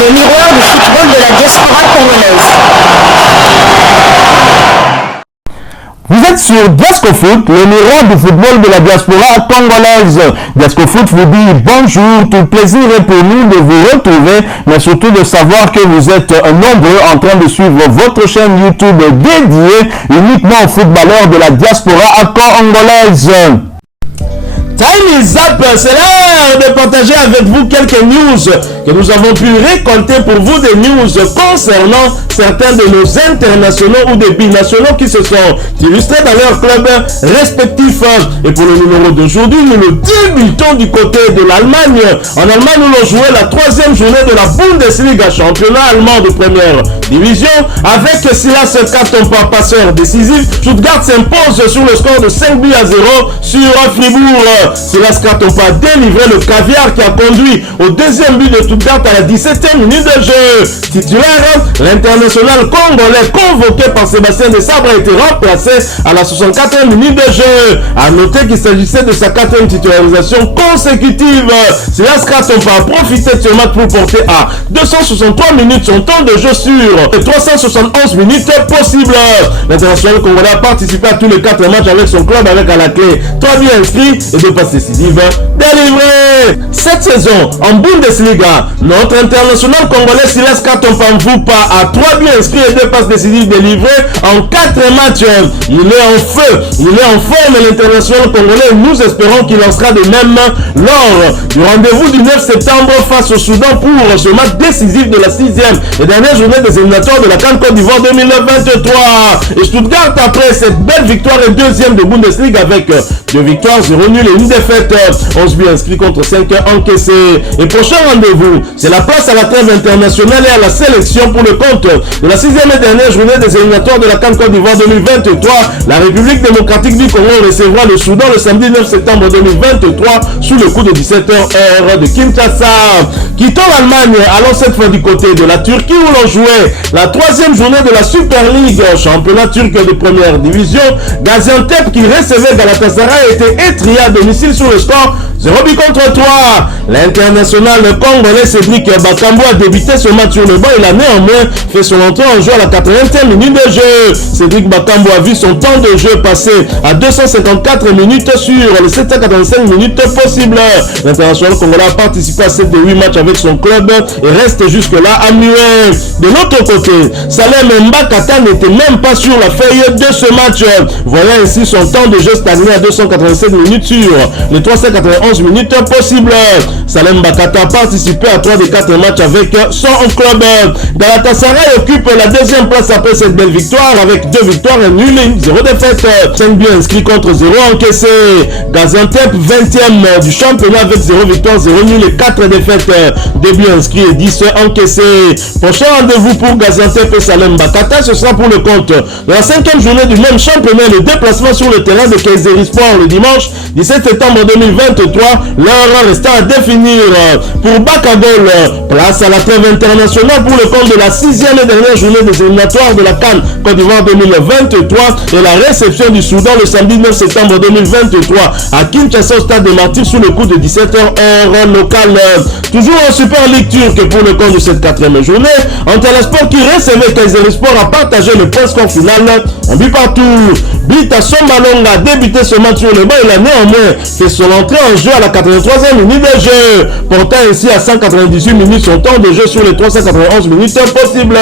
Le miroir du football de la diaspora congolaise. Vous êtes sur Diascofoot, le miroir du football de la diaspora congolaise. Diascofoot vous dit bonjour, tout plaisir est pour nous de vous retrouver, mais surtout de savoir que vous êtes nombreux en train de suivre votre chaîne YouTube dédiée uniquement aux footballeurs de la diaspora congolaise. Time is up, c'est l'heure de partager avec vous quelques news que nous avons pu récolter pour vous, des news concernant certains de nos internationaux ou des binationaux qui se sont illustrés dans leurs clubs respectifs. Et pour le numéro d'aujourd'hui, nous le débutons du côté de l'Allemagne. En Allemagne, nous allons jouer la 3e journée de la Bundesliga, championnat allemand de première division, avec Silas Katompa, passeur décisif. Stuttgart s'impose sur le score de 5 buts à 0 sur Fribourg. Silas Katompa a délivré le caviar qui a conduit au deuxième but de Stuttgart à la 17e minute de jeu. Titulaire, l'international congolais convoqué par Sébastien Desabre a été remplacé à la 64e minute de jeu. A noter qu'il s'agissait de sa 4e titularisation consécutive. Silas Katompa a profité de ce match pour porter à 263 minutes son temps de jeu sur 371 minutes possibles. L'international congolais a participé à tous les 4 matchs avec son club avec à la clé 3 buts inscrits et 2 passes décisives délivrées. Cette saison en Bundesliga, notre international congolais Silas Katompa Mvupa a 3 buts inscrits et 2 passes décisives délivrées en 4 matchs. Il est en feu, il est en forme, l'international congolais. Nous espérons qu'il en sera de même lors du rendez-vous du 9 septembre face au Soudan pour ce match décisif de la 6e et dernière journée des éliminatoires de la CAN Côte d'Ivoire 2023. Et Stuttgart, après cette belle victoire, est 2e de Bundesliga avec 2 victoires, 0 nul et 1 défaite, 11 buts inscrits contre 5 encaissés. Et prochain rendez-vous, c'est la place à la trêve internationale et à la sélection pour le compte de la 6e et dernière journée des éliminatoires de la CAN Côte d'Ivoire 2023. La République démocratique du Congo recevra le Soudan le samedi 9 septembre 2023 sous le coup de 17h heure de Kinshasa. Quittons l'Allemagne, allons cette fois du côté de la Turquie où l'on jouait la 3e journée de la Super League, championnat turc de première division. Gaziantep qui recevait Galatasaray a été étrié à domicile sur le score 0 but contre 3. L'international congolais Cédric Bakambu a débuté ce match sur le banc. Il a néanmoins fait son entrée en jeu à la 80e minute de jeu. Cédric Bakambu a vu son temps de jeu passer à 254 minutes sur les 785 minutes possibles. L'international congolais a participé à 7 de 8 matchs avec son club et reste jusque-là à muet. De l'autre côté, Salem Mbakata n'était même pas sur la feuille de ce match. Voilà ainsi son temps de jeu stagné à 287 minutes sur les 391 minutes possibles. Salem Mbakata a participé à 3 des 4 matchs avec son club. Galatasaray occupe la 2e place après cette belle victoire avec 2 victoires, 1 nul et 0 défaite. 5 buts inscrits contre 0 encaissés. Gaziantep 20e du championnat avec 0 victoire, 0 nul et 4 défaites. 2 buts inscrits et 10 encaissés. Prochain rendez-vous pour Gaziantep et Salem Mbakata, ce sera pour le compte de la 5e journée du même championnat, le déplacement sur le terrain de Kayserispor le dimanche 17 septembre 2023. L'heure restant à définir pour Bakagol. Place à la trêve internationale pour le compte de la 6e et dernière journée des éliminatoires de la CAN Côte d'Ivoire 2023 et la réception du Soudan le samedi 9 septembre 2023 à Kinshasa au stade des Martyrs sous le coup de 17h heure locale. Toujours en Super League turque pour le compte de cette 4e journée. Antelaspor qui recevait Kayserispor a partagé le point score final en but partout. Bita Sombalonga a débuté ce match sur le banc. Il a néanmoins fait son entrée en jeu à la 83e minute de jeu, portant ainsi à 198 minutes son temps de jeu sur les 391 minutes possibles.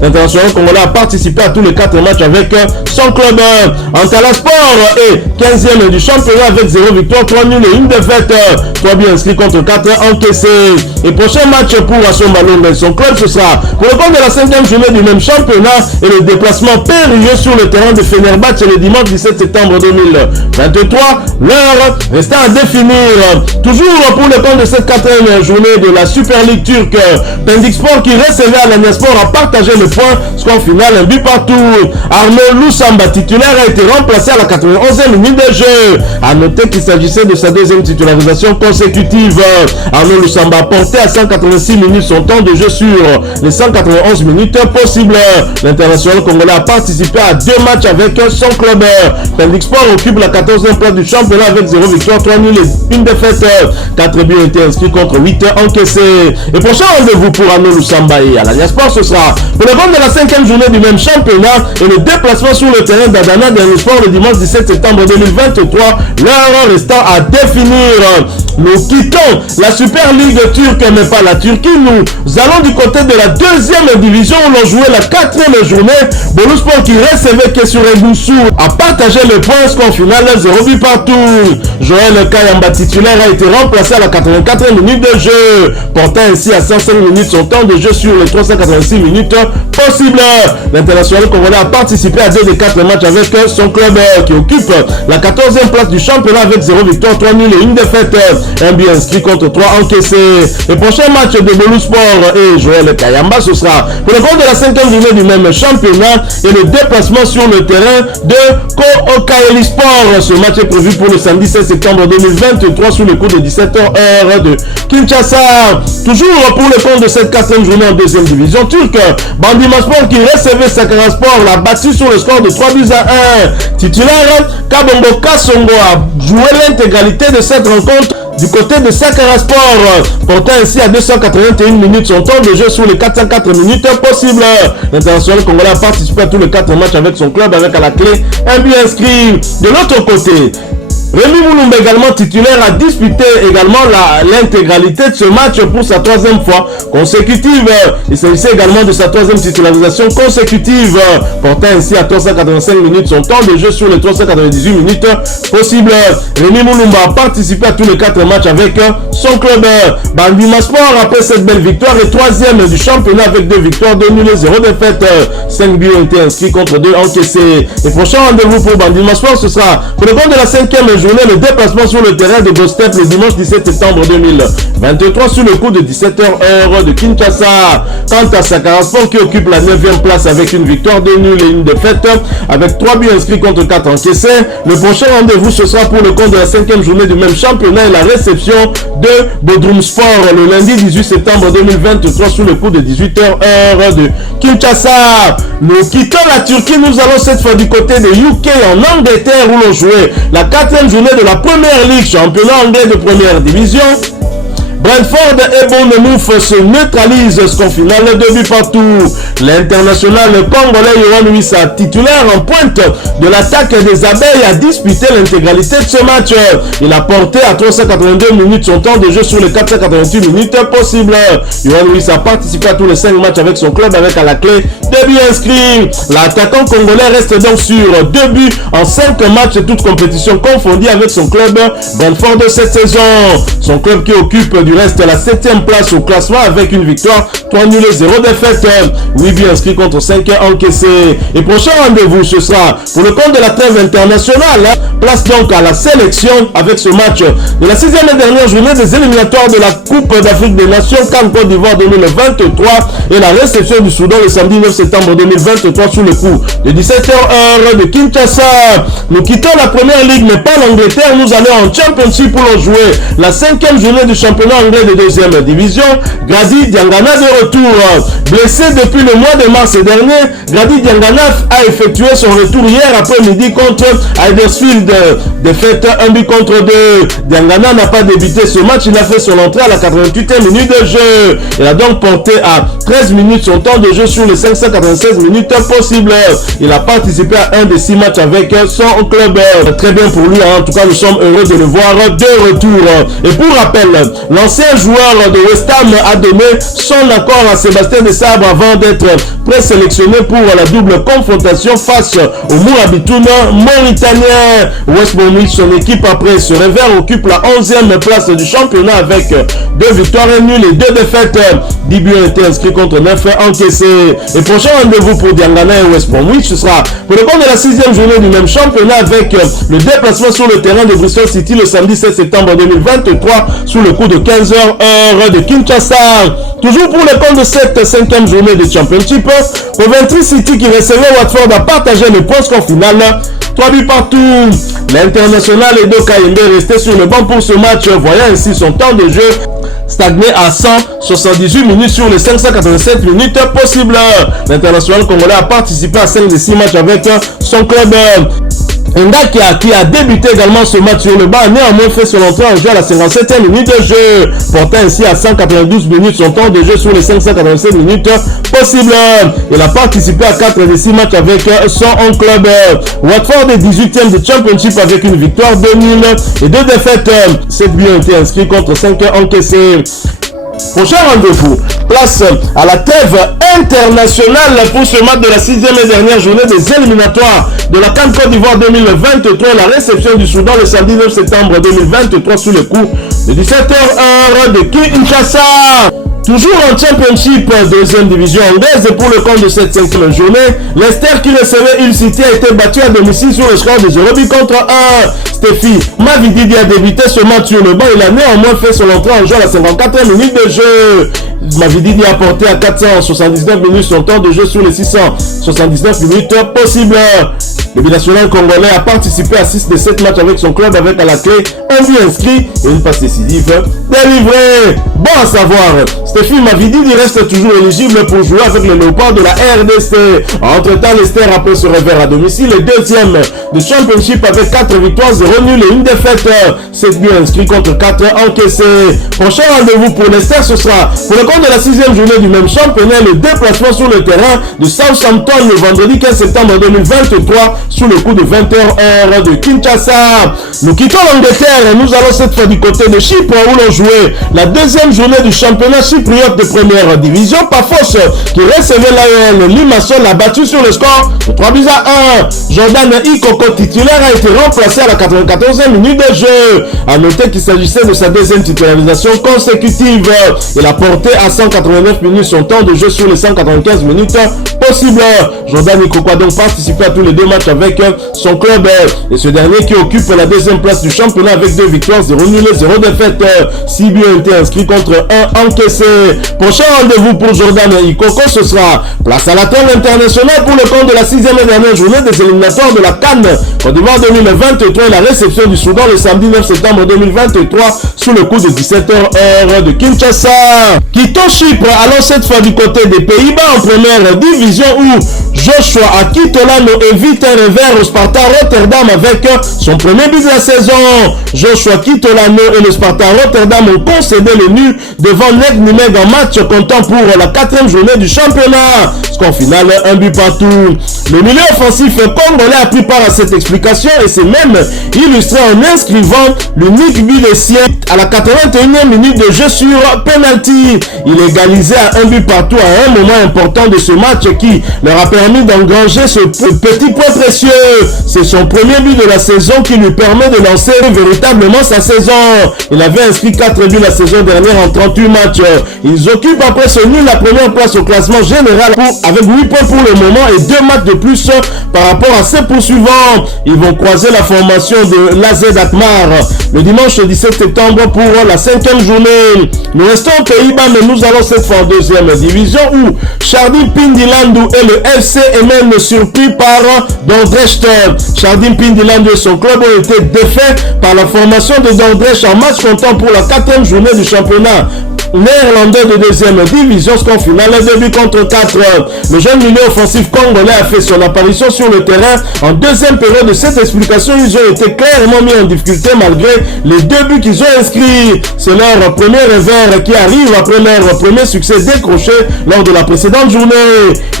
L'international congolais a participé à tous les 4 matchs avec son club. Antelaspor est 15e du championnat avec 0 victoire, 3 nuls et 1 défaite. 3 buts inscrits contre 4 encaissés. Et prochain match pour Sombalonga et son club, ce sera pour le compte de la 5e journée du même championnat et le déplacement périlleux sur le terrain de Fenerbahçe le dimanche dimanche 17 septembre 2023. L'heure restant à définir. Toujours pour le compte de cette 4e journée de la Super League turque, Pendik Sport qui recevait Alanya Sport a partagé le point. Score final, un but partout. Arnaud Lusamba, titulaire, a été remplacé à la 91e minute de jeu. A noter qu'il s'agissait de sa deuxième titularisation consécutive. Arnaud Lusamba a porté à 186 minutes son temps de jeu sur les 191 minutes possibles. L'international congolais a participé à 2 matchs avec son club. Pendik Sport occupe la 14e place du championnat avec 0 victoire, 3 nuls et 1 défaite. 4 buts ont été inscrits contre 8 encaissés. Et prochain rendez-vous pour Arnaud Lusamba et Alanya Sport, ce sera pour le compte de la 5e journée du même championnat et le déplacement sur le terrain d'Adana dans Sport le dimanche 17 septembre 2023. L'heure restant à définir. Nous quittons la Super League turque, mais pas la Turquie. Nous allons du côté de la 2e division où l'on jouait la 4e journée. Bolusport qui recevait Kessuremboussou a partagé le point, score final 0 but partout. Joël Kayamba titulaire a été remplacé à la 84e minute de jeu, portant ainsi à 105 minutes son temps de jeu sur les 386 minutes possibles. L'international congolais a participé à 2 des 4 matchs avec son club qui occupe la 14e place du championnat avec 0 victoire, 3 nuls et 1 défaite. Un but inscrit contre 3 encaissés. Le prochain match de Bolusport et Joël Kayamba, ce sera pour le compte de la 5e journée du même championnat et le déplacement sur le terrain de Ko-Okaeli Sport. Ce match est prévu pour le samedi 16 septembre 2023 sous le coup de 17h heure de Kinshasa. Toujours pour le compte de cette 4e journée en 2e division turque, Bandima Sport qui recevait Sakara Sport l'a battu sur le score de 3 buts à 1. Titulaire, Kabongo Kasongo a joué l'intégralité de cette rencontre du côté de Sakara Sport, portant ainsi à 281 minutes son temps de jeu sur les 404 minutes possibles. L'international congolais a participé à tous les 4 matchs avec son club avec à la clé un but inscrit. De l'autre côté, Rémi Moulumba également titulaire a disputé également l'intégralité de ce match pour sa 3e fois consécutive. Il s'agissait également de sa 3e titularisation consécutive, portant ainsi à 385 minutes son temps de jeu sur les 398 minutes possibles. Rémi Moulumba a participé à tous les 4 matchs avec son club. Bandima Sport, après cette belle victoire, est 3e du championnat avec 2 victoires, 2 nuls et 0 défaite. 5 buts ont été inscrits contre 2 encaissés. Et prochain rendez-vous pour Bandima Sport, ce sera pour le compte de la 5e journée, le déplacement sur le terrain de Gostep le dimanche 17 septembre 2023 sur le coup de 17h heure de Kinshasa. Quant à Sakara Sport qui occupe la 9e place avec une victoire, 2 nuls et 1 défaite, avec 3 buts inscrits contre 4 encaissés. Le prochain rendez-vous ce sera pour le compte de la 5e journée du même championnat et la réception de Bodrum Sport le lundi 18 septembre 2023 sur le coup de 18h heure de Kinshasa. Nous quittons la Turquie, nous allons cette fois du côté de UK en Angleterre où l'on jouait la 4e journée de la Première Ligue, championnat anglais de première division. Brentford et Bournemouth se neutralisent, score final 2 buts partout. L'international congolais Yohan Wissa, titulaire en pointe de l'attaque des abeilles, a disputé l'intégralité de ce match. Il a porté à 382 minutes son temps de jeu sur les 488 minutes possibles. Yohan Wissa a participé à tous les 5 matchs avec son club avec à la clé 2 buts inscrits. L'attaquant congolais reste donc sur 2 buts en 5 matchs, toutes compétitions confondues avec son club Brentford de cette saison. Son club qui occupe du reste la 7e place au classement avec une victoire, 3 nuls et 0 défaite. 8 buts inscrits contre 5 encaissés. Et prochain rendez-vous, ce sera pour le compte de la trêve internationale. Place donc à la sélection avec ce match de la 6e et dernière journée des éliminatoires de la Coupe d'Afrique des Nations CAN Côte d'Ivoire 2023 et la réception du Soudan le samedi 9 septembre 2023 sous le coup de 17h heure de Kinshasa. Nous quittons la Première Ligue mais pas l'Angleterre. Nous allons en Championship pour jouer la 5e journée du championnat anglais de 2e division. Grady Diangana de retour. Blessé depuis le mois de mars dernier, Grady Diangana a effectué son retour hier après-midi contre Huddersfield. Défaite 1 but contre 2. Diangana n'a pas débuté ce match, il a fait son entrée à la 88e minute de jeu. Il a donc porté à 13 minutes son temps de jeu sur les 596 minutes possibles. Il a participé à un des 6 matchs avec son club. Très bien pour lui, en tout cas nous sommes heureux de le voir de retour. Et pour rappel, l'ancien l'ancien joueur de West Ham a donné son accord à Sébastien Desabre avant d'être présélectionné pour la double confrontation face au Mourabitoun mauritanien. West Bromwich, son équipe après ce revers, occupe la 11e place du championnat avec 2 victoires et nuls et 2 défaites. 10 buts ont été inscrits contre 9 encaissés. Et prochain rendez-vous pour Diangana et West Bromwich, ce sera pour le compte de la 6e journée du même championnat avec le déplacement sur le terrain de Bristol City le samedi 7 septembre 2023 sous le coup de 15h heure de Kinshasa. Toujours pour le compte de cette 5e journée de Championship, Coventry City qui recevait Watford a partagé le point score final 3 buts partout. L'international Edo Kayembe restait sur le banc pour ce match, voyant ainsi son temps de jeu stagné à 178 minutes sur les 587 minutes possibles. L'international congolais a participé à 5 des 6 matchs avec son club. Nga qui a débuté également ce match sur le banc a néanmoins fait son entrée en jeu à la 57e minute de jeu, portant ainsi à 192 minutes son temps de jeu sur les 587 minutes possibles. Il a participé à 4 des 6 matchs avec son club. Watford est 18e de Championship avec une victoire, 2 nuls et 2 défaites. 7 buts ont été inscrits contre 5 encaissés. Prochain rendez-vous, place à la trêve internationale pour ce match de la 6e et dernière journée des éliminatoires de la CAN Côte d'Ivoire 2023. La réception du Soudan le samedi 9 septembre 2023 sous le coup de 17h heure de Kinshasa. Toujours en Championship, 2e division anglaise, pour le compte de cette 5e journée, Leicester qui recevait Hull City a été battu à domicile sur le score de 0 but contre 1. Stéphie Mavididi a débuté ce match sur le banc. Il a néanmoins fait son entrée en jeu à la 54e minute de jeu. Mavididi a porté à 479 minutes son temps de jeu sur les 679 minutes possibles. Le binational congolais a participé à 6 de 7 matchs avec son club avec à la clé un but inscrit et une passe décisive délivrée. Bon à savoir, Stéphie Mavididi reste toujours éligible pour jouer avec le Léopard de la RDC. Entre-temps, Leicester après ce revers à domicile est 2e de Championship avec 4 victoires, 0 nuls et une défaite. 7 buts inscrits contre 4 encaissés. Prochain rendez-vous pour Leicester, ce sera pour le compte de la 6e journée du même championnat, le déplacement sur le terrain de Southampton le vendredi 15 septembre 2023 sous le coup de 20h heure de Kinshasa. Nous quittons l'Angleterre et nous allons cette fois du côté de Chypre où l'on jouait la 2e journée du championnat chypriote de première division. Pafos qui recevait l'AEL Limassol a battu sur le score de 3 buts à 1. Jordan Ikoko titulaire a été remplacé à la 94e minute de jeu. A noter qu'il s'agissait de sa 2e titularisation consécutive. Il a porté à 189 minutes son temps de jeu sur les 195 minutes possibles. Jordan Ikoko a donc participé à tous les 2 matchs avec son club et ce dernier qui occupe la 2e place du championnat avec 2 victoires, 0 nuls et 0 défaites. 6 buts ont été inscrits contre 1 encaissé. Prochain rendez-vous pour Jordan Ikoko, ce sera place à la trêve internationale pour le compte de la 6e et dernière journée des éliminatoires de la CAN Côte d'Ivoire 2023 et la réception du Soudan le samedi 9 septembre 2023 sous le coup de 17h heure de Kinshasa. Quittons Chypre, allons cette fois du côté des Pays-Bas en première division où Joshua Akitolano évite un revers au Sparta Rotterdam avec son premier but de la saison. Joshua Akitolano et le Sparta Rotterdam ont concédé le nul devant Ned Nimeg en match comptant pour la 4e journée du championnat. Score final, 1 but partout. Le milieu offensif congolais a pris part à cette explication et c'est même illustré en inscrivant l'unique but de sien à la 81e minute de jeu sur penalty. Il égalisait à 1 but partout à un moment important de ce match qui leur a permis d'engranger ce petit point précieux. C'est son premier but de la saison qui lui permet de lancer véritablement sa saison. Il avait inscrit 4 buts la saison dernière en 38 matchs. Ils occupent après ce nul la première place au classement général avec 8 points pour le moment et 2 matchs de plus par rapport à ses poursuivants. Ils vont croiser la formation de l'AZ Alkmaar le dimanche 17 septembre pour la 5e journée. Nous restons aux Pays-Bas mais nous allons cette fois en 2e division où Chardim Pindilandou et le FC Emmen surpris par Dordrecht. Chardim Pindilandou et son club ont été défaits par la formation de Dordrecht en match comptant pour la 4e journée du championnat néerlandais de deuxième division, score final, 2 buts contre 4. Le jeune milieu offensif congolais a fait son apparition sur le terrain en deuxième période. De cette explication, ils ont été clairement mis en difficulté malgré les 2 buts qu'ils ont inscrits. C'est leur premier revers qui arrive après leur premier succès décroché lors de la précédente journée.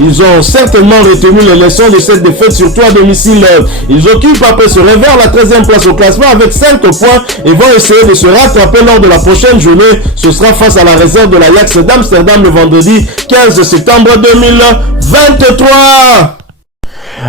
Ils ont certainement retenu les leçons de cette défaite, surtout à domicile. Ils occupent après ce revers la 13e place au classement avec 5 points et vont essayer de se rattraper lors de la prochaine journée. Ce sera face à la réserve de l'Ajax d'Amsterdam le vendredi 15 septembre 2023.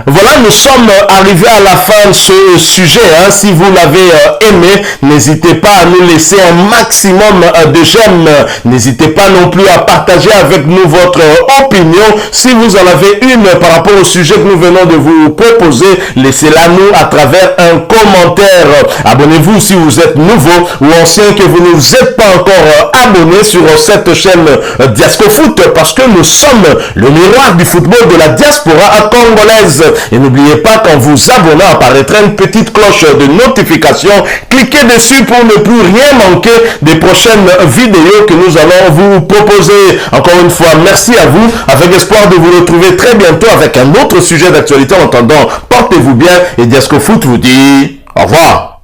Voilà, nous sommes arrivés à la fin de ce sujet. Si vous l'avez aimé, n'hésitez pas à nous laisser un maximum de j'aime. N'hésitez pas non plus à partager avec nous votre opinion. Si vous en avez une par rapport au sujet que nous venons de vous proposer, laissez-la nous à travers un commentaire. Abonnez-vous si vous êtes nouveau ou ancien que vous ne vous êtes pas encore abonné sur cette chaîne Diascofoot, parce que nous sommes le miroir du football de la diaspora congolaise. Et n'oubliez pas qu'en vous abonnant apparaîtra une petite cloche de notification. Cliquez dessus pour ne plus rien manquer des prochaines vidéos que nous allons vous proposer. Encore une fois, merci à vous, avec espoir de vous retrouver très bientôt avec un autre sujet d'actualité. En attendant, portez-vous bien et Diascofoot vous dit au revoir.